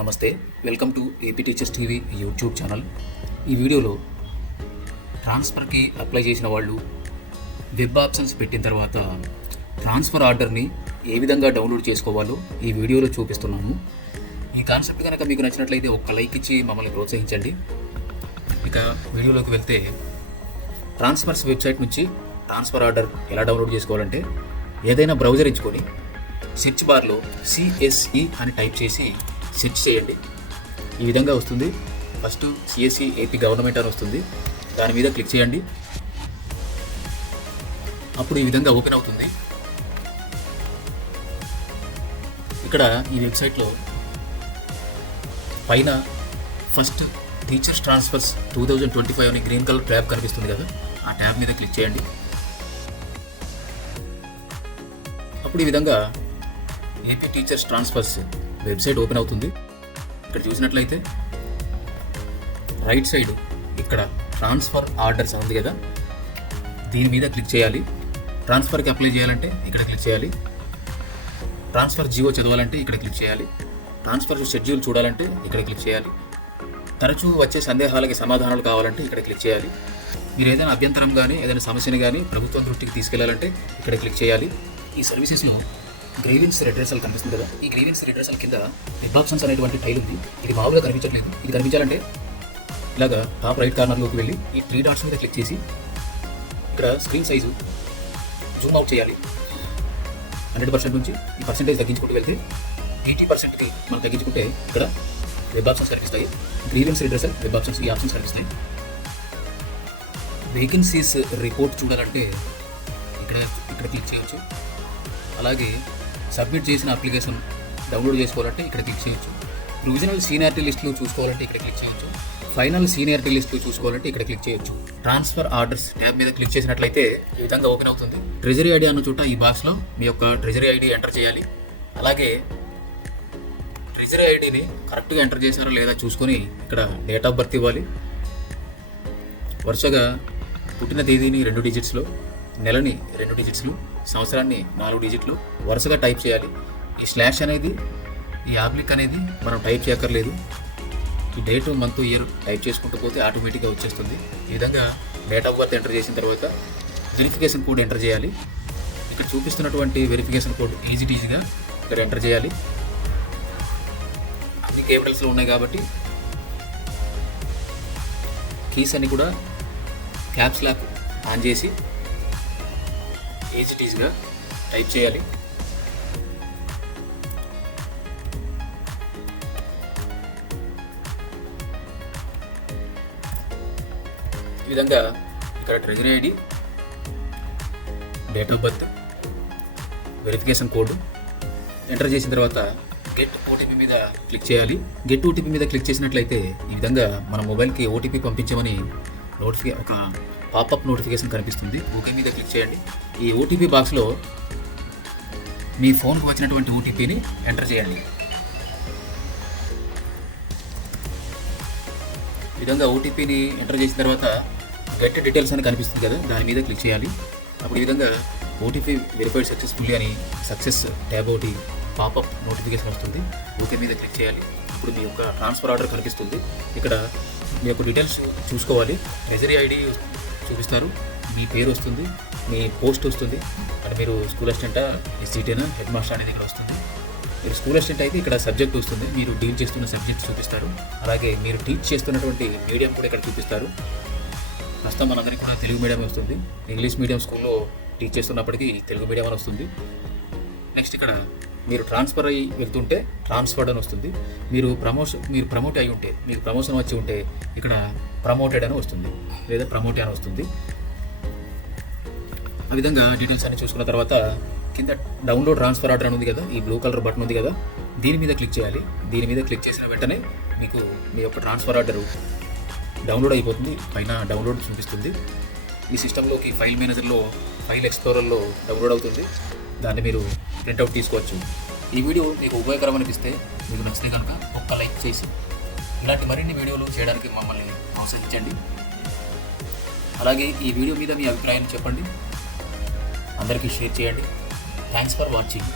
నమస్తే, welcome to AP teachers TV YouTube channel. ఈ వీడియోలో ట్రాన్స్ఫర్కి అప్లై చేసిన వాళ్ళు వెబ్ ఆప్షన్స్ పెట్టిన తర్వాత ట్రాన్స్ఫర్ ఆర్డర్ని ఏ విధంగా డౌన్లోడ్ చేసుకోవాలో ఈ వీడియోలో చూపిస్తున్నాము. ఈ కాన్సెప్ట్ కనుక మీకు నచ్చినట్లయితే ఒక్క లైక్ ఇచ్చి మమ్మల్ని ప్రోత్సహించండి. ఇక వీడియోలోకి వెళ్తే, ట్రాన్స్ఫర్స్ వెబ్సైట్ నుంచి ట్రాన్స్ఫర్ ఆర్డర్ ఎలా డౌన్లోడ్ చేసుకోవాలంటే, ఏదైనా బ్రౌజర్ ఎంచుకొని సెర్చ్ బార్లో సిఎస్ఈ అని టైప్ చేసి సెర్చ్ చేయండి. ఈ విధంగా వస్తుంది. ఫస్ట్ సిఎస్ఈ ఏపీ గవర్నమెంట్ అని వస్తుంది, దాని మీద క్లిక్ చేయండి. అప్పుడు ఈ విధంగా ఓపెన్ అవుతుంది. ఇక్కడ ఈ వెబ్సైట్లో పైన ఫస్ట్ టీచర్స్ ట్రాన్స్ఫర్స్ 2025 అని గ్రీన్ కలర్ ట్యాబ్ కనిపిస్తుంది కదా, ఆ ట్యాబ్ మీద క్లిక్ చేయండి. అప్పుడు ఈ విధంగా AP teachers transfers website open అవుతుంది. ఇక్కడ చూసినట్లయితే రైట్ సైడ్ ఇక్కడ ట్రాన్స్ఫర్ ఆర్డర్స్ ఉంది కదా, దీని మీద క్లిక్ చేయాలి. ట్రాన్స్ఫర్కి అప్లై చేయాలంటే ఇక్కడ క్లిక్ చేయాలి. ట్రాన్స్ఫర్ జియో చదవాలంటే ఇక్కడ క్లిక్ చేయాలి. ట్రాన్స్ఫర్ షెడ్యూల్ చూడాలంటే ఇక్కడ క్లిక్ చేయాలి. తరచూ వచ్చే సందేహాలకి సమాధానాలు కావాలంటే ఇక్కడ క్లిక్ చేయాలి. మీరు ఏదైనా అభ్యంతరం కానీ ఏదైనా సమస్యని కానీ ప్రభుత్వం దృష్టికి తీసుకెళ్లాలంటే ఇక్కడ క్లిక్ చేయాలి. ఈ సర్వీసెస్లో గ్రీవెన్స్ రిడ్రెసల్ కనిపిస్తుంది కదా, ఈ గ్రీవెన్స్ రిడ్రెసల్ కింద వెబ్ ఆప్షన్స్ అనేటువంటి టైల్ ఉంది. ఇది మామూలుగా కనిపించట్లేదు. ఇది కనిపించాలంటే ఇలాగా టాప్ రైట్ కార్నర్లోకి వెళ్ళి ఈ 3 డాట్స్ మీద క్లిక్ చేసి ఇక్కడ స్క్రీన్ సైజు జూమ్ అవుట్ చేయాలి. 100% నుంచి ఈ పర్సెంటేజ్ తగ్గించుకుంటూ వెళ్తే 80%కి మనం తగ్గించుకుంటే ఇక్కడ వెబ్ ఆప్షన్స్ కనిపిస్తాయి. గ్రీవెన్స్ రిడ్రెసల్, వెబ్ ఆప్షన్స్, ఈ ఆప్షన్స్ కనిపిస్తాయి. వేకెన్సీస్ రిపోర్ట్ చూడాలంటే ఇక్కడ క్లిక్ చేయవచ్చు. అలాగే సబ్మిట్ చేసిన అప్లికేషన్ డౌన్లోడ్ చేసుకోవాలంటే ఇక్కడ క్లిక్ చేయొచ్చు. ప్రొవిజనల్ సీనియారిటీ లిస్టులు చూసుకోవాలంటే ఇక్కడ క్లిక్ చేయొచ్చు. ఫైనల్ సీనియారిటీ లిస్టులు చూసుకోవాలంటే ఇక్కడ క్లిక్ చేయొచ్చు. ట్రాన్స్ఫర్ ఆర్డర్స్ ట్యాబ్ మీద క్లిక్ చేసినట్లయితే ఈ విధంగా ఓపెన్ అవుతుంది. ట్రెజరీ ఐడి అన్న చోట ఈ బాక్స్లో మీ యొక్క ట్రెజరీ ఐడి ఎంటర్ చేయాలి. అలాగే ట్రెజరీ ఐడిని కరెక్ట్గా ఎంటర్ చేశారో లేదా చూసుకొని ఇక్కడ డేట్ ఆఫ్ బర్త్ ఇవ్వాలి. వరుసగా పుట్టిన తేదీని 2 డిజిట్స్లో, నెలని 2 డిజిట్స్లు, సంవత్సరాన్ని 4 డిజిట్లు వరుసగా టైప్ చేయాలి. ఈ స్లాష్ అనేది, ఈ ఆబ్లిక్ అనేది మనం టైప్ చేయక్కర్లేదు. ఈ డేట్, మంత్, ఇయర్ టైప్ చేసుకుంటూ పోతే ఆటోమేటిక్గా వచ్చేస్తుంది. ఈ విధంగా డేట్ ఆఫ్ బర్త్ ఎంటర్ చేసిన తర్వాత వెరిఫికేషన్ కోడ్ ఎంటర్ చేయాలి. ఇక్కడ చూపిస్తున్నటువంటి వెరిఫికేషన్ కోడ్ ఈజీగా ఇక్కడ ఎంటర్ చేయాలి. అన్ని కేపిటల్స్లో ఉన్నాయి కాబట్టి కీస్ అన్ని కూడా క్యాప్స్ లాక్ ఆన్ చేసి ఈజీగా టైప్ చేయాలి. ఈ విధంగా ఇక్కడ treasury ID, date of birth, verification code enter చేసిన తర్వాత గెట్ ఓటీపీ మీద క్లిక్ చేయాలి. గెట్ ఓటీపీ మీద క్లిక్ చేసినట్లయితే ఈ విధంగా మన మొబైల్కి ఓటీపీ పంపించమని ఒక పాపప్ నోటిఫికేషన్ కనిపిస్తుంది. ఓకే మీద క్లిక్ చేయండి. ఈ ఓటీపీ బాక్స్లో మీ ఫోన్కి వచ్చినటువంటి ఓటీపీని ఎంటర్ చేయండి. ఈ విధంగా ఓటీపీని ఎంటర్ చేసిన తర్వాత గెట్ డీటెయిల్స్ అని కనిపిస్తుంది కదా, దాని మీద క్లిక్ చేయాలి. అప్పుడు ఈ విధంగా ఓటీపీ వెరిఫైడ్ సక్సెస్ఫుల్లీ అని సక్సెస్ ట్యాబ్ ఒకటి పాపప్ నోటిఫికేషన్ వస్తుంది. ఓకే మీద క్లిక్ చేయాలి. ఇప్పుడు మీ యొక్క ట్రాన్స్ఫర్ ఆర్డర్ కనిపిస్తుంది. ఇక్కడ మీ యొక్క డీటెయిల్స్ చూసుకోవాలి. ట్రెజరీ ఐడి చూపిస్తారు, మీ పేరు వస్తుంది, మీ పోస్ట్ వస్తుంది, అంటే మీరు స్కూల్ అసిస్టెంటా, ఎస్సీటీనా, హెడ్ మాస్టర్ అనేది ఇక్కడ వస్తుంది. మీరు స్కూల్ అసిస్టెంట్ అయితే ఇక్కడ సబ్జెక్ట్ వస్తుంది, మీరు డీల్ చేస్తున్న సబ్జెక్ట్ చూపిస్తారు. అలాగే మీరు టీచ్ చేస్తున్నటువంటి మీడియం కూడా ఇక్కడ చూపిస్తారు. ప్రస్తుతం మనందరికీ కూడా తెలుగు మీడియం వస్తుంది. ఇంగ్లీష్ మీడియం స్కూల్లో టీచ్ చేస్తున్నప్పటికీ తెలుగు మీడియం అని వస్తుంది. నెక్స్ట్ ఇక్కడ మీరు ట్రాన్స్ఫర్ అయ్యి వెళ్తుంటే ట్రాన్స్ఫర్డ్ అని వస్తుంది. మీరు ప్రమోట్ అయి ఉంటే, మీకు ప్రమోషన్ వచ్చి ఉంటే ఇక్కడ ప్రమోటెడ్ అని వస్తుంది, లేదా ప్రమోట్ అని వస్తుంది. ఆ విధంగా డీటెయిల్స్ అన్ని చూసుకున్న తర్వాత కింద డౌన్లోడ్ ట్రాన్స్ఫర్ ఆర్డర్ అని ఉంది కదా, ఈ బ్లూ కలర్ బటన్ ఉంది కదా, దీని మీద క్లిక్ చేయాలి. దీని మీద క్లిక్ చేసిన వెంటనే మీకు మీ యొక్క ట్రాన్స్ఫర్ ఆర్డర్ డౌన్లోడ్ అయిపోతుంది. పైన డౌన్లోడ్ చూపిస్తుంది. ఈ సిస్టంలోకి ఫైల్ మేనేజర్లో, ఫైల్ ఎక్స్ప్లోరర్లో డౌన్లోడ్ అవుతుంది. దాన్ని మీరు ప్రింట్అవుట్ తీసుకోవచ్చు. ఈ వీడియో మీకు ఉపయోగకరం అనిపిస్తే, మీకు నచ్చితే కనుక ఒక్క లైక్ చేసి ఇలాంటి మరిన్ని వీడియోలు చేయడానికి మమ్మల్ని ప్రోత్సహించండి. అలాగే ఈ వీడియో మీద మీ అభిప్రాయాన్ని చెప్పండి, అందరికీ షేర్ చేయండి. Thanks for watching.